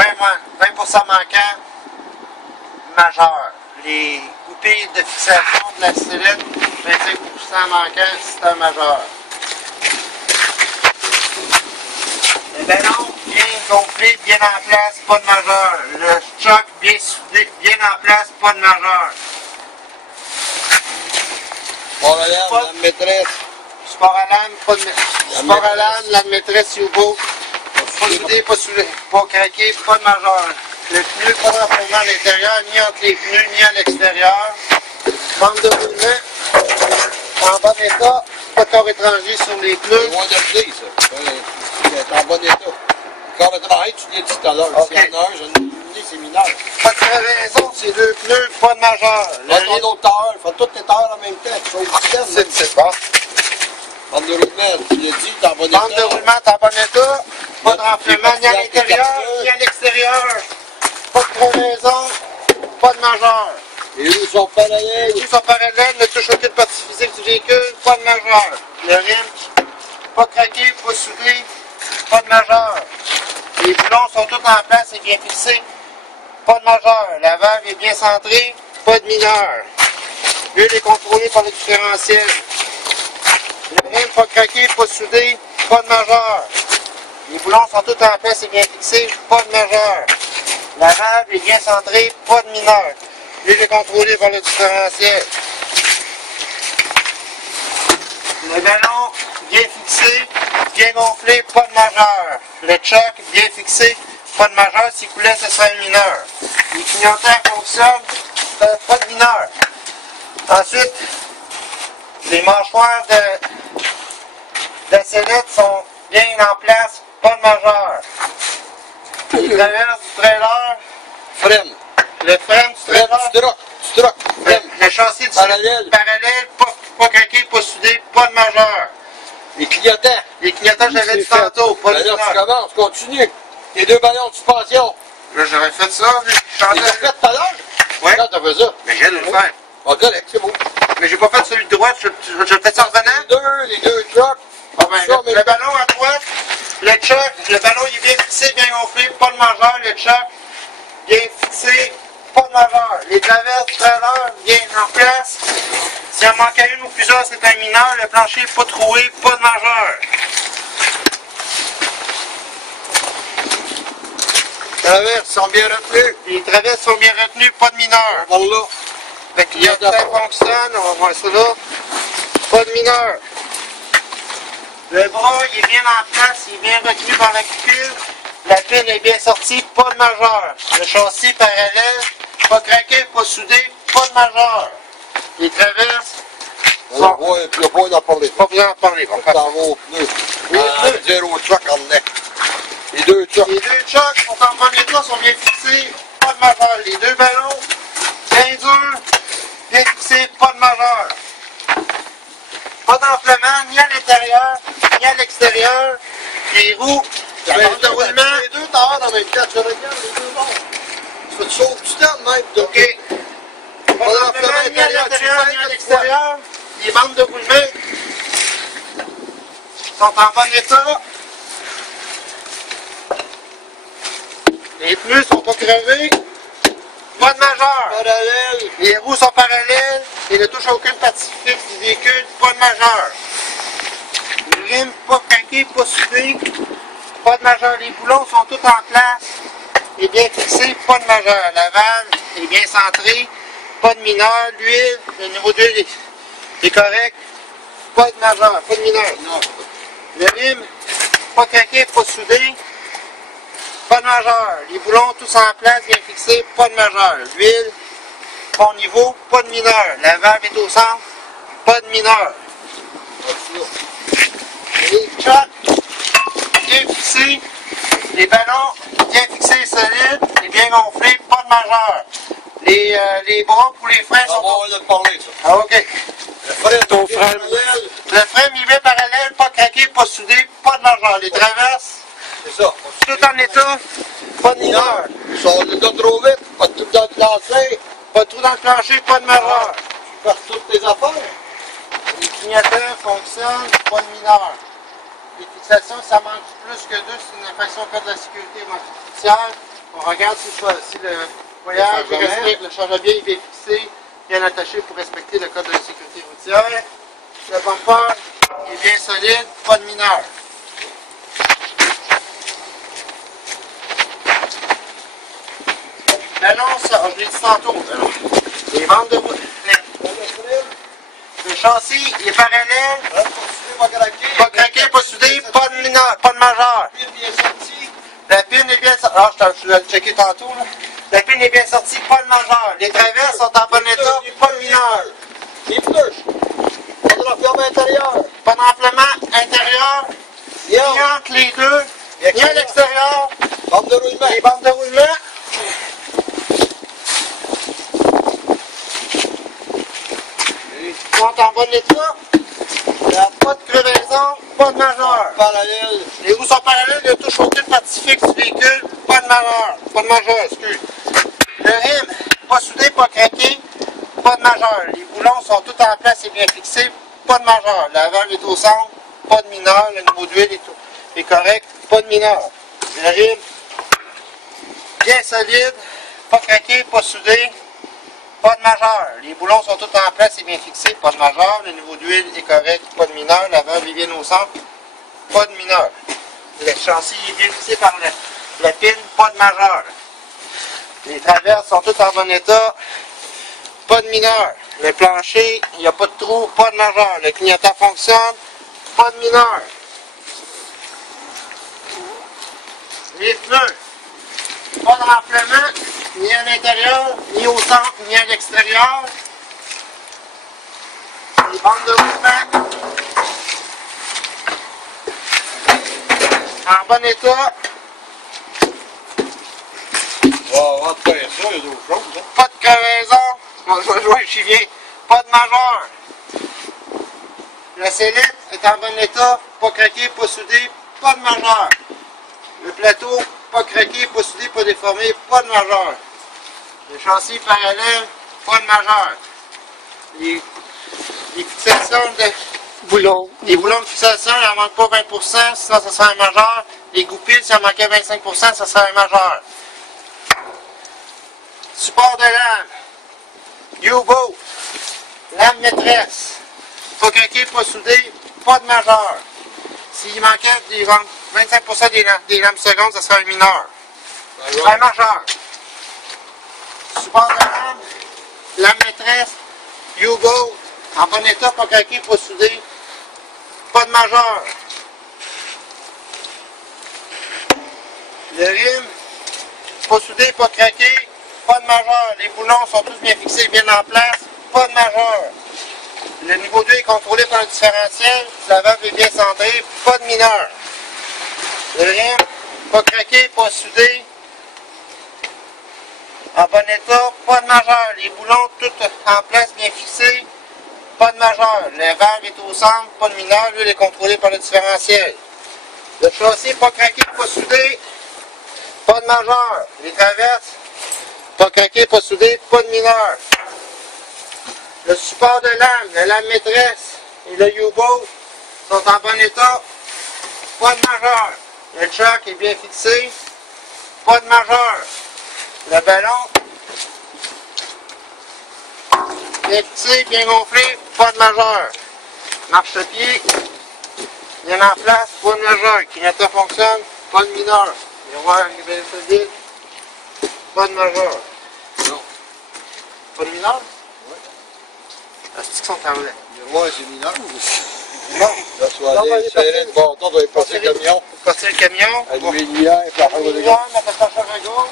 20% manquant, majeur. Les goupilles de fixation de la sellette, 25% manquant, c'est un majeur. Le ballon bien gonflé, bien en place, pas de majeur. Le choc bien soudé, bien en place, pas de majeur. Sport à lame, la maîtresse. Sport à lame, pas de sport à lame, la maîtresse Hugo. Pas soudé, pas craqué, pas de majeur. Le pneu pas d'enflement à l'intérieur, ni entre les pneus, ni à l'extérieur. Bande de roulement en bon état, pas de corps étranger sur les pneus. C'est loin de le dire, ça. C'est en bon état. Le corps de travail, tu l'as dit tout à l'heure. Okay. S'il y en a un, je ne dis c'est mineur. Pas de crevaison, c'est deux pneus, pas de majeur. Fais ton autre tailleur, fais toutes tes tailleurs en même temps. Tu fais au système. C'est bon. Bande de roulement, tu l'as dit, t'es en bon état. Bande de roulement, t'es en bon état. Pas de renflement ni à l'intérieur, ni à l'extérieur. Pas de crevaison, pas de majeur. Les roues sont parallèles. Les roues sont parallèles, ne touche aucune partie physique du véhicule, pas de majeur. Le rim, pas craqué, pas soudé, pas de majeur. Les boulons sont tous en place et bien fixés, pas de majeur. La valve est bien centrée, pas de mineur. L'huile est contrôlée par le différentiel. Le rim, pas craqué, pas soudé, pas de majeur. Les boulons sont tous en place et bien fixés, pas de majeur. La valve est bien centrée, pas de mineur. L'huile est contrôlée par le différentiel. Le ballon bien fixé, bien gonflé, pas de majeur. Le choc bien fixé, pas de majeur. S'il coulait, ce serait un mineur. Les clignotants fonctionnent, pas de mineur. Ensuite, les mâchoires de la sellette sont bien en place, pas de majeur. Les traverses du trailer, Freine. le frein du Freine, trailer, tu troques. Freine. le châssis du Parallèle. parallèle, pas craqué, pas soudé, pas de majeur. Les clignotants. Les clignotants, j'avais dit tantôt, pas de Ben là, tu mineur. commences, continue. Les deux ballons de suspension. Là, j'aurais fait ça, mais je Tu chantais. l'as fait tout à l'heure? Ouais. Là, t'as fait ça. Mais j'ai de le faire. Bon, correct, c'est bon. Mais j'ai pas fait celui de droite, je le fais ça en revenant. Les deux trucks. Ah ben, Ça, mais- le ballon à droite, le choc, le ballon il est bien fixé, bien gonflé, pas de majeur, le choc, bien fixé, pas de majeur. Les traverses du trailer, bien en place. S'il en manquait une ou plusieurs, c'est un mineur. Le plancher pas troué, pas de majeur. Les traverses sont bien retenues. Les traverses sont bien retenues, pas de mineur. Par là. Le clignotant fonctionne, on va voir ça là. Pas de mineur. Le bras il est bien en place, il est bien retenu par la pupille. La pile est bien sortie, pas de majeur. Le châssis parallèle, pas craqué, pas soudé, pas de majeur. Les traverses, On va voir, puis le point d'en parler. pas besoin d'en parler. On s'en va aux pneus. Les Ah, pneus. dire aux trucks en dedans. Les deux trucks. Les deux chocs sont en premier état, sont bien fixés, pas de majeur. Les deux ballons, bien durs, bien fixés, pas de majeur. Pas d'enflement, ni à l'intérieur, ni à l'extérieur. Les roues, la bande de roulement. Les deux tailleurs en même temps, tu regardes les deux bords. Tu fais du sauve du temps même. OK. Pas d'enflement, ni à l'intérieur, ni à l'extérieur. Les bandes de roulement sont en bon état. Les pneus sont pas crevés. Pas de majeur. Parallèle. Les roues sont parallèles et ne touchent aucune partie fixe du véhicule, pas de majeur. Le rim, pas craqué, pas soudé, pas de majeur. Les boulons sont tous en place et bien fixés, pas de majeur. La valve est bien centrée, pas de mineur. L'huile, le niveau d'huile est correct, pas de majeur, pas de mineur. Non. Le rim, pas craqué, pas soudé, pas de majeur. Les boulons tous en place, bien fixés, pas de majeur. L'huile, bon niveau, pas de mineur. La valve est au centre, pas de mineur. Les chocs, bien fixés. Les ballons, bien fixés et solides. Et bien gonflés, pas de majeur. Les bras pour les freins sont... On va en parler, ça. Ah, OK. Le frein, ton frein. Le frein, il est bien parallèle, pas craqué, pas soudé, pas de majeur. Les traverses, C'est ça. tout en état, pas de mineur. Ils sont là trop vite, pas de tout dans le plancher. Pas de trou dans le plancher, pas de majeur. Tu perds toutes tes affaires. Les clignotants fonctionnent, pas de mineur. Les fixations, ça manque plus que deux, c'est une infraction au code de la sécurité routière. On regarde si le voyage le charge à bien est bien fixé, bien attaché pour respecter le code de la sécurité routière. Le bumper est bien solide, pas de mineur. L'annonce, je l'ai dit tantôt, les ventes de route. Le châssis il est parallèle, pas craqué, pas soudé, pas de mineur, pas de majeur. La pine est bien sortie. Ah, je l'ai checké tantôt. Là. La pine est bien sortie, pas de majeur. Les traverses sont en bon état, pas de mineur. Les pneus, pas de l'enfermement intérieur. Pas d'enflement intérieur, ni entre les deux, ni à l'extérieur. Bande de roulement. Les bandes de roulement. Ils sont en bon état. Il n'y a pas de crevaison, pas de majeur. Parallèle. Les roues sont parallèles, il y a touche aucune partie fixe du véhicule, pas de majeur. Pas de majeur, excuse. Le rim, pas soudé, pas craqué, pas de majeur. Les boulons sont tous en place et bien fixés, pas de majeur. La valve est au centre, pas de mineur. Le niveau d'huile est correct, pas de mineur. Le rim, bien solide, pas craqué, pas soudé, pas de majeur. Les boulons sont tous en place et bien fixés, pas de majeur. Le niveau d'huile est correct, pas de mineur. La valve est bien au centre, pas de mineur. Le châssis est bien fixé par la pine, pas de majeur. Les traverses sont toutes en bon état, pas de mineur. Le plancher, il n'y a pas de trou, pas de majeur. Le clignotant fonctionne, pas de mineur. Les pneus, pas de renflement, ni à l'intérieur, ni au centre, ni à l'extérieur. Les bandes de roulement, en bon état. On va te faire ça, il y a d'autres choses. Hein. Pas de crevaison. Je vais jouer, j'y viens. Pas de majeur. La sellette est en bon état. Pas craqué, pas soudé. Pas de majeur. Le plateau, pas craqué, pas soudé, pas déformé. Pas de majeur. Le châssis parallèle, pas de majeur. Les fixations de boulons. Les boulons de fixation, il n'en manque pas 20%, sinon ça sera un majeur. Les goupilles, s'il en manquait 25%, ça sera un majeur. Support de lame. U-boat. Lame maîtresse. Pas craqué, pas soudé, pas de majeur. S'il manquait 25% des lames secondes, ça sera un mineur. Un majeur. Support de lame. Lame maîtresse. U-boat. En bon état, pas craqué, pas soudé, pas de majeur. Le rim, pas soudé, pas craqué, pas de majeur. Les boulons sont tous bien fixés, bien en place, pas de majeur. Le niveau 2 est contrôlé par le différentiel, la valve est bien centrée, pas de mineur. Le rim, pas craqué, pas soudé, en bon état, pas de majeur. Les boulons tous en place, bien fixés, pas de majeur. Le valve est au centre, pas de mineur, lui il est contrôlé par le différentiel. Le châssis, pas craqué, pas soudé, pas de majeur. Les traverses, pas craqué, pas soudé, pas de mineur. Le support de lame, la lame maîtresse et le U-boat sont en bon état, pas de majeur. Le choc est bien fixé, pas de majeur. Le ballon, bien fixé, bien gonflé, pas de majeur. Marche-pied, bien en place, pas de majeur. Clignotant fonctionne, pas de mineur. Miroir bien solide, pas de majeur. Non. Pas de mineur? Oui. Est-ce qu'ils sont en vrai? Miroir, c'est mineur. Non. Là, tu vas aller serrer le bâton, tu vas passer le camion. Passer le camion. Aluminium, et par Aluminium, la pastage à gauche.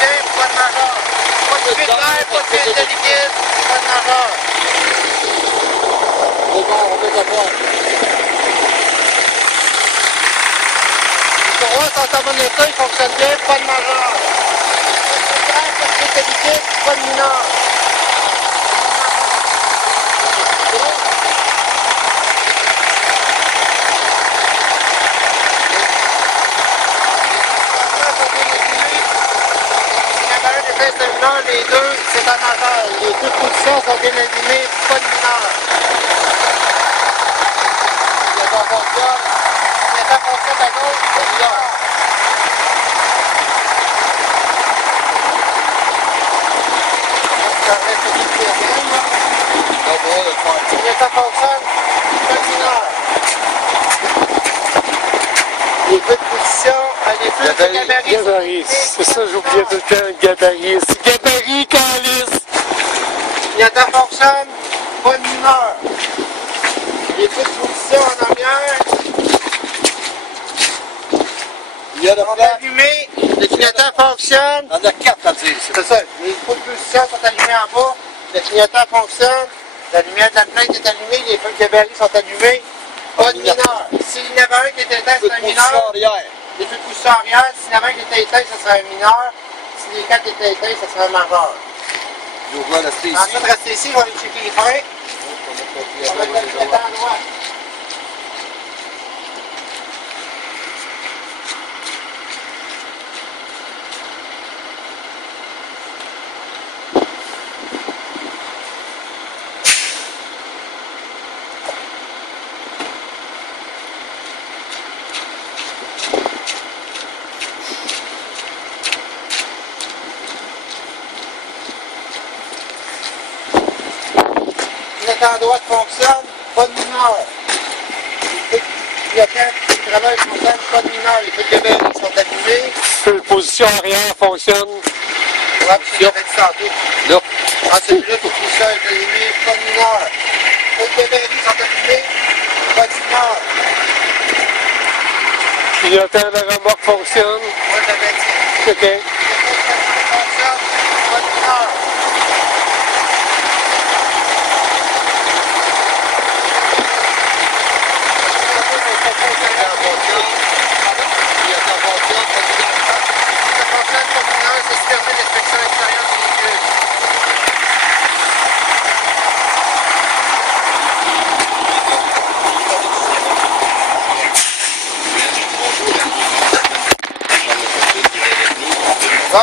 plein, pas de majeur. Pas de filtre d'air, pas de filtre de liquide, pas de majeur. C'est bon, on met ça fort. Les courroies sont en bon état, ils fonctionnent bien, pas de majeur. Pas de filtre de liquide, pas de mineur. Les deux, c'est un majeur. Les deux positions sont bien allumées, pas de mineur. Il y a pas fonctionne. Il y a ta fonction à gauche, pas de mineur. Ça reste du PRM. Là, pour eux, le faire. Il y a ta fonction, pas de mineur. Les deux positions, les deux gabarits. Gabarit, c'est ça, j'oubliais tout le temps, gabarit. C'est gabarit, calice! Il y a ta fonction, pas de mineur. Les deux positions en arrière. Il y a le On plan. va allumer, le clignotant fonctionne. Il y en a 4 à dire. C'est ça, les feux de position sont allumés en bas, le clignotant fonctionne, la lumière de la plainte est allumée, les feux de gabarit sont allumés. Pas de mineur. S'il y en avait un qui était éteint, c'est un mineur. arrière. Les feux de position arrière, s'il y en avait un qui était éteint, ça serait un mineur. Si les 4 étaient éteints, ça serait un majeur. Je vais rester ici. Ensuite, restez ici, je vais aller checker les freins. On va mettre le clignotant à droite. À droite fonctionne, pas de mineur. Les feux de travail fonctionne, pas de mineur. Les feux de gabarit sont allumés. La position arrière fonctionne. Ouais, puis il y avait du tantôt. Là. En celui-là, tout ça est allumé, pas de mineur. Les feux de gabarit sont allumés, pas de mineur. Clignotant de remorque fonctionne. Moi, j'avais dit. OK. Les feux de gabarit fonctionnent, pas de mineur. Bon.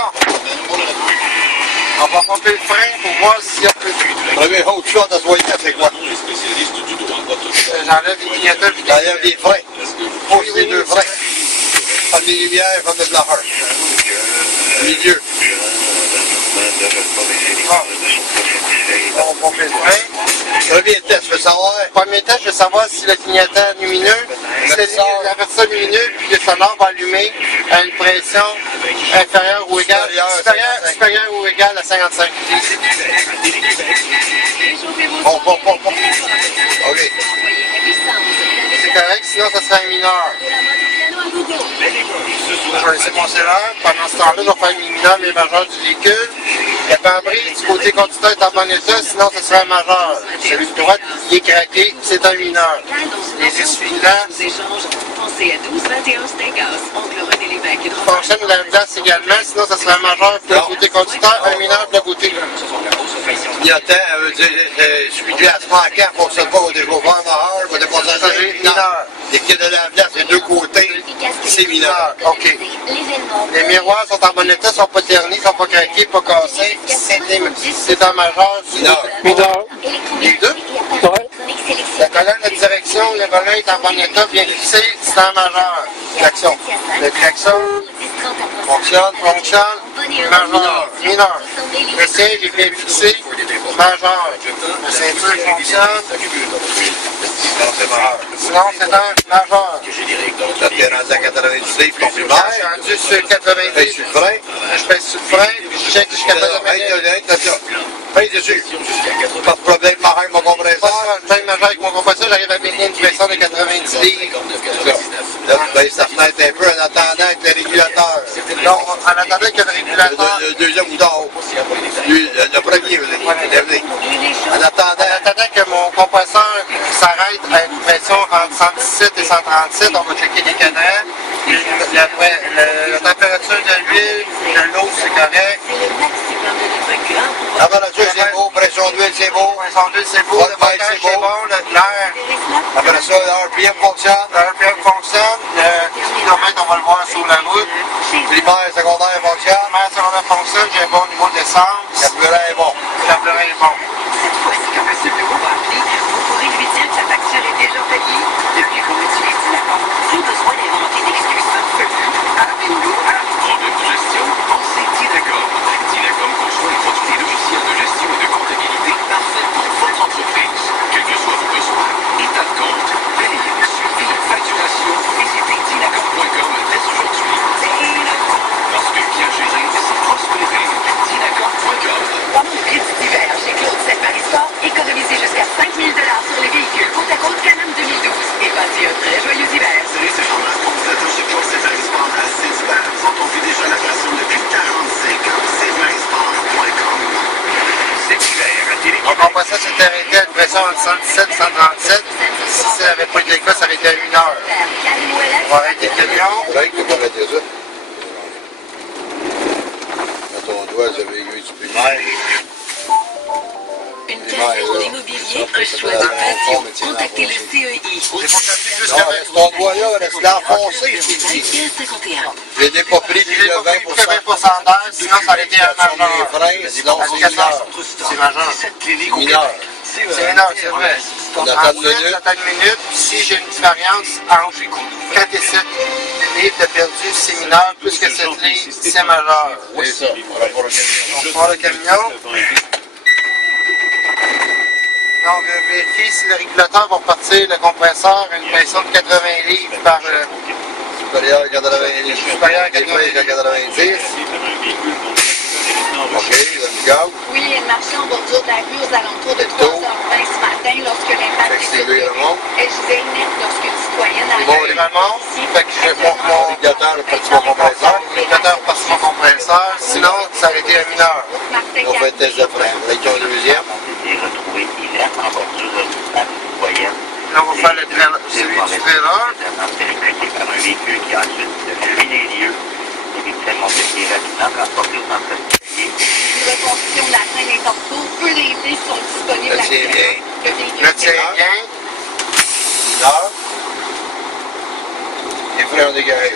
On va pomper le frein pour voir s'il y a plus de... Premier autre shot à soigner, c'est quoi? J'enlève les clignotants. J'enlève les freins. Pose Oui, les oui, deux oui, freins. Comme les lumières, comme le blancheur. Milieu. Bon, on pompe le frein. Premier test, je veux savoir. Premier test, je veux savoir si le clignotant lumineux, si l'avertisseur lumineux puis le sonore va allumer à une pression inférieure ou égale, supérieure ou égale à 55. Bon. OK. C'est correct, sinon ça serait un mineur. Je vais laisser mon cellulaire. Pendant ce temps-là, je vais faire le mineur, mais majeur du véhicule. Le pare-brise du côté conducteur est en bon état, sinon ce serait un majeur. Celui de droite, il est craqué, c'est un mineur. Les essuie-glaces fonctionnent de la place également, sinon ça serait un majeur pour le côté conducteur, un mineur pour le côté. Clignotant, veut dire, celui-là, à ce manquant, pour se pas au développement majeur, va dépasser un mineur. Les quais de la place, les deux côtés, c'est mineur. OK. Les miroirs sont en bon état, sont pas ternis, sont pas craqués, pas cassés. C'est un majeur. Mineur. Les deux? Ouais. La colonne de direction, le volant est en bon état, bien fixé, c'est un majeur. Klaxon. Le klaxon fonctionne, majeur, mineur. Le siège est bien fixé, majeur. La ceinture fonctionne, sinon c'est un majeur. Quand t'es rendu à 90 livres, ton plus Là, je suis rendu sur 90. Pèse sur le frein. Je pèse sur le frein, puis je check si je suis capable de mettre. Pèse dessus. Pas de problème, marin, mon compresseur. Même majeur avec mon compresseur, j'arrive à maintenir une pression de 90 livres. Là, tu baisses ta fenêtre un peu en attendant avec le régulateur. Donc, en attendant que le régulateur... Le deuxième ou d'en haut. Le premier, en attendant que mon compresseur s'arrête à une pression entre 117 et 137, on va checker les cadrans. La température de l'huile, de l'eau, c'est correct. Température, c'est beau. Pression d'huile, c'est beau. Pression d'huile, c'est beau. Le moteur, c'est bon. L'air. Après ça, l'RPM fonctionne. L'RPM fonctionne. Le kilomètre, on va le voir sur la route. Primaire, secondaire fonctionne. Primaire, secondaire fonctionne. J'ai un bon niveau d'essence. Le carburant est bon. Le carburant est bon. Cette fois-ci, quand M. Bureau va appeler, vous pourrez lui dire que sa facture est déjà payée depuis qu'on utilise Dynacom. Plus besoin d'inventer d'excuses farfelues. Appelez-nous à problème de gestion. Pensez Dynacom. Dynacom conçoit et produit des logiciels de gestion et de comptabilité parfaits pour votre entreprise. Quels que soient vos besoins, état de compte, paye, suivi, facturation, visitez Dynacom.com dès aujourd'hui. Dynacom. Parce que bien gérer, c'est prospérer. Dynacom.com. Pendant le crédit d'hiver chez Claude Saint-Marie Sport, économisez jusqu'à 5 000 sur les véhicules côte à côte Can-Am 2012 et passez un très joyeux hiver. Les échanges propriétaires chez Claude Saint-Marie Sport à Saint-Hubert sont on vit déjà la passion depuis 45 ans. Saint-Marie-Sport.com. Cet hiver, à Télé. Donc, on passait sur le arrêté à une pression entre 117 et 137. Si ça n'avait pas été le cas, ça aurait été à 1 heure. On va arrêter le camion. C'est vrai que tu peux arrêter ça. Dans ton doigt, ça veut aiguille du primaire. Une passion d'immobilier, un choix de passion. Contactez le CEI au C'est pour que tu puisses Non, reste ton doigt là, reste l'enfoncé, je t'ai dit. 2151. Je l'ai pas pris, puis Il le est pas 20%. plus que 20% d'air, sinon ça aurait été un majeur. Les freins, sinon c'est mineur. C'est majeur. Mineur. C'est énorme, c'est vrai. On attend une Ensuite, minute. j'attends une minute. Si j'ai une différence entre 4 et 7 livres de perdu, c'est mineur. Plus que 7 livres, c'est majeur. C'est ça, on va pour le camion. On va voir le camion. Donc, vérifier si le régulateur va partir le compresseur à une pression de 80 livres par Supérieur à 80 livres. supérieur à 80 Supérieur à 90. OK, le gaz. Oui, elle marchait en bordure de la rue aux alentours de 3h20 ce matin lorsque l'impact est Accéléré, sauté. Ramon. Elle gisait net lorsqu'une citoyenne a Bon, vraiment, fait que je mon Régulateur, le petit compresseur. régulateur passe mon compresseur, sinon ça aurait été un mineur. On fait le test de frein. Avec ton deuxième. retrouvé hier en bordure de citoyenne. Là, on va faire celui du trailer. Percuté par un véhicule qui a ensuite fui les lieux. Les victimes ont été rapidement transportées au centre hospitalier. Une reconstruction de la scène est en cours. Peu d'indices sont disponibles Le tien bien. Le véhicule Le tien bien. Mineur. Les freins ont dégagé.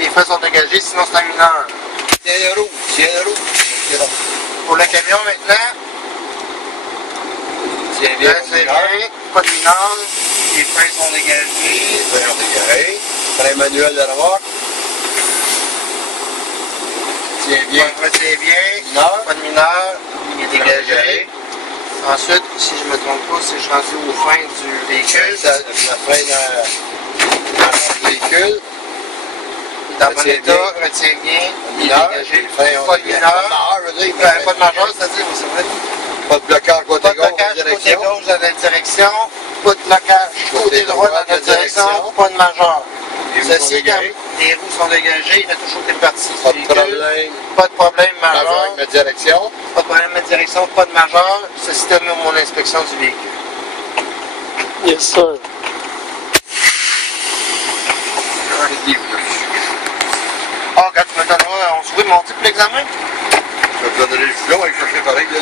Les freins sont dégagés, sinon c'est un mineur. Tiens le rouge, tiens le rouge. C'est bon. Pour le camion maintenant, Tiens bien, là, c'est bien, pas de mineur. Les freins sont dégagés. les freins ont dégagé. Frein manuel de la remorque. Tiens bien. C'est bien, Mineur. pas de mineur. Il est dégagé. Ensuite, si je ne me trompe pas, si je suis rendu au frein du véhicule, Ça, la frein dans le véhicule. dans mon Retiens état, bien. retiens bien, il est Mineur. dégagé. Les freins ont Pas de dégagé. mineur. Je veux dire, Pas de majeur, c'est-à-dire, c'est vrai. pas de blocage côté Pas de gauche, blocage côté direction. gauche dans la direction, pas de blocage côté droit dans la direction, pas de majeur. Les roues sont Ceci, dégagées. comme les roues sont dégagées, il a toujours été parti. Pas de problème. Pas de problème Majeur majeur, avec ma direction. pas de problème de direction, pas de majeur. Ceci termine mon inspection du véhicule. Yes, sir. Ah, quand tu me donneras, on se voit mon type l'examen? Je vais te donner le filon, il faut chercher pareil. Là.